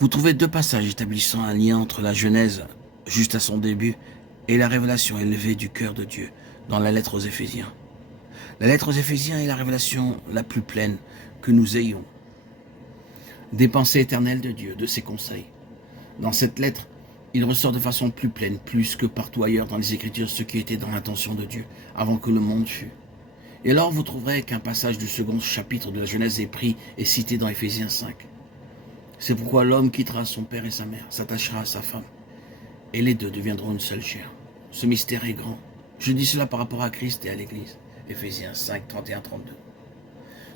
Vous trouvez deux passages établissant un lien entre la Genèse, juste à son début, et la révélation élevée du cœur de Dieu dans la lettre aux Éphésiens. La lettre aux Éphésiens est la révélation la plus pleine que nous ayons des pensées éternelles de Dieu, de ses conseils. Dans cette lettre, il ressort de façon plus pleine, plus que partout ailleurs dans les Écritures, ce qui était dans l'intention de Dieu, avant que le monde fût. Et alors vous trouverez qu'un passage du second chapitre de la Genèse est pris et cité dans Éphésiens 5. C'est pourquoi l'homme quittera son père et sa mère, s'attachera à sa femme, et les deux deviendront une seule chair. Ce mystère est grand. Je dis cela par rapport à Christ et à l'Église. Éphésiens 5, 31-32.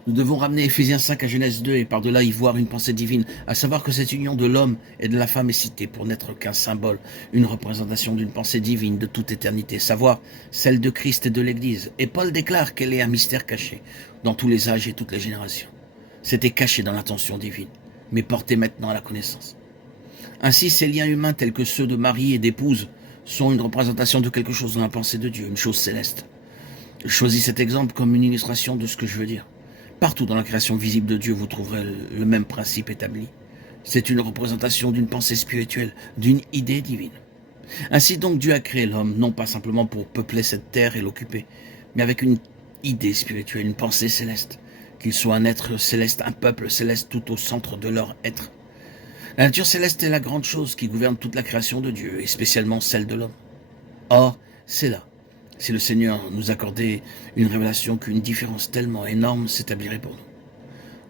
Nous devons ramener Éphésiens 5 à Genèse 2 et par-delà y voir une pensée divine, à savoir que cette union de l'homme et de la femme est citée pour n'être qu'un symbole, une représentation d'une pensée divine de toute éternité, savoir celle de Christ et de l'Église. Et Paul déclare qu'elle est un mystère caché dans tous les âges et toutes les générations. C'était caché dans l'intention divine, mais porté maintenant à la connaissance. Ainsi, ces liens humains tels que ceux de mari et d'épouse sont une représentation de quelque chose dans la pensée de Dieu, une chose céleste. Je choisis cet exemple comme une illustration de ce que je veux dire. Partout dans la création visible de Dieu, vous trouverez le même principe établi. C'est une représentation d'une pensée spirituelle, d'une idée divine. Ainsi donc, Dieu a créé l'homme, non pas simplement pour peupler cette terre et l'occuper, mais avec une idée spirituelle, une pensée céleste. Qu'il soit un être céleste, un peuple céleste tout au centre de leur être. La nature céleste est la grande chose qui gouverne toute la création de Dieu, et spécialement celle de l'homme. Or, c'est là. Si le Seigneur nous accordait une révélation qu'une différence tellement énorme s'établirait pour nous.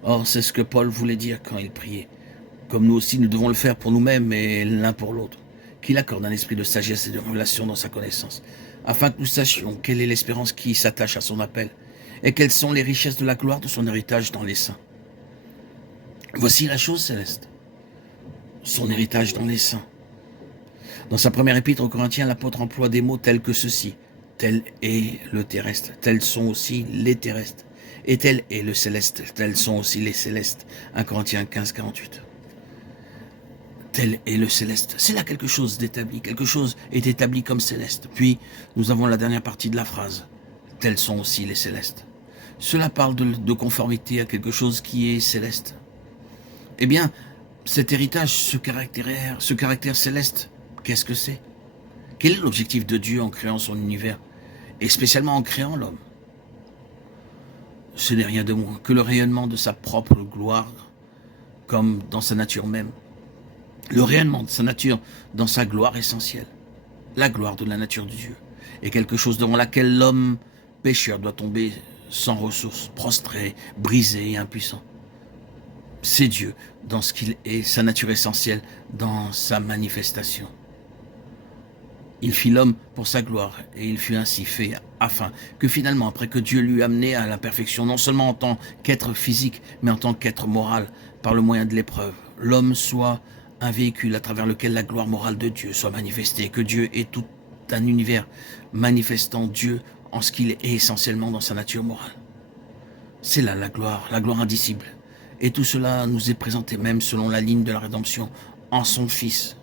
Or, c'est ce que Paul voulait dire quand il priait. Comme nous aussi, nous devons le faire pour nous-mêmes et l'un pour l'autre. Qu'il accorde un esprit de sagesse et de révélation dans sa connaissance, afin que nous sachions quelle est l'espérance qui s'attache à son appel, et quelles sont les richesses de la gloire de son héritage dans les saints. Voici la chose céleste. Son héritage dans les saints. Dans sa première épître aux Corinthiens, l'apôtre emploie des mots tels que ceci. Tel est le terrestre, tels sont aussi les terrestres. Et tel est le céleste, tels sont aussi les célestes. 1 Corinthiens 15, 48. Tel est le céleste. C'est là quelque chose d'établi. Quelque chose est établi comme céleste. Puis, nous avons la dernière partie de la phrase. Tels sont aussi les célestes. Cela parle de conformité à quelque chose qui est céleste. Eh bien, cet héritage, ce caractère céleste, qu'est-ce que c'est? Quel est l'objectif de Dieu en créant son univers, et spécialement en créant l'homme? Ce n'est rien de moins que le rayonnement de sa propre gloire, comme dans sa nature même. Le rayonnement de sa nature dans sa gloire essentielle. La gloire de la nature de Dieu est quelque chose devant laquelle l'homme pécheur doit tomber sans ressources, prostré, brisé et impuissant. C'est Dieu dans ce qu'il est, sa nature essentielle, dans sa manifestation. Il fit l'homme pour sa gloire, et il fut ainsi fait, afin que finalement, après que Dieu l'eut amené à la perfection, non seulement en tant qu'être physique, mais en tant qu'être moral, par le moyen de l'épreuve, l'homme soit un véhicule à travers lequel la gloire morale de Dieu soit manifestée, que Dieu est tout un univers manifestant Dieu en ce qu'il est essentiellement dans sa nature morale. C'est là la gloire indicible. Et tout cela nous est présenté même selon la ligne de la rédemption, en son Fils,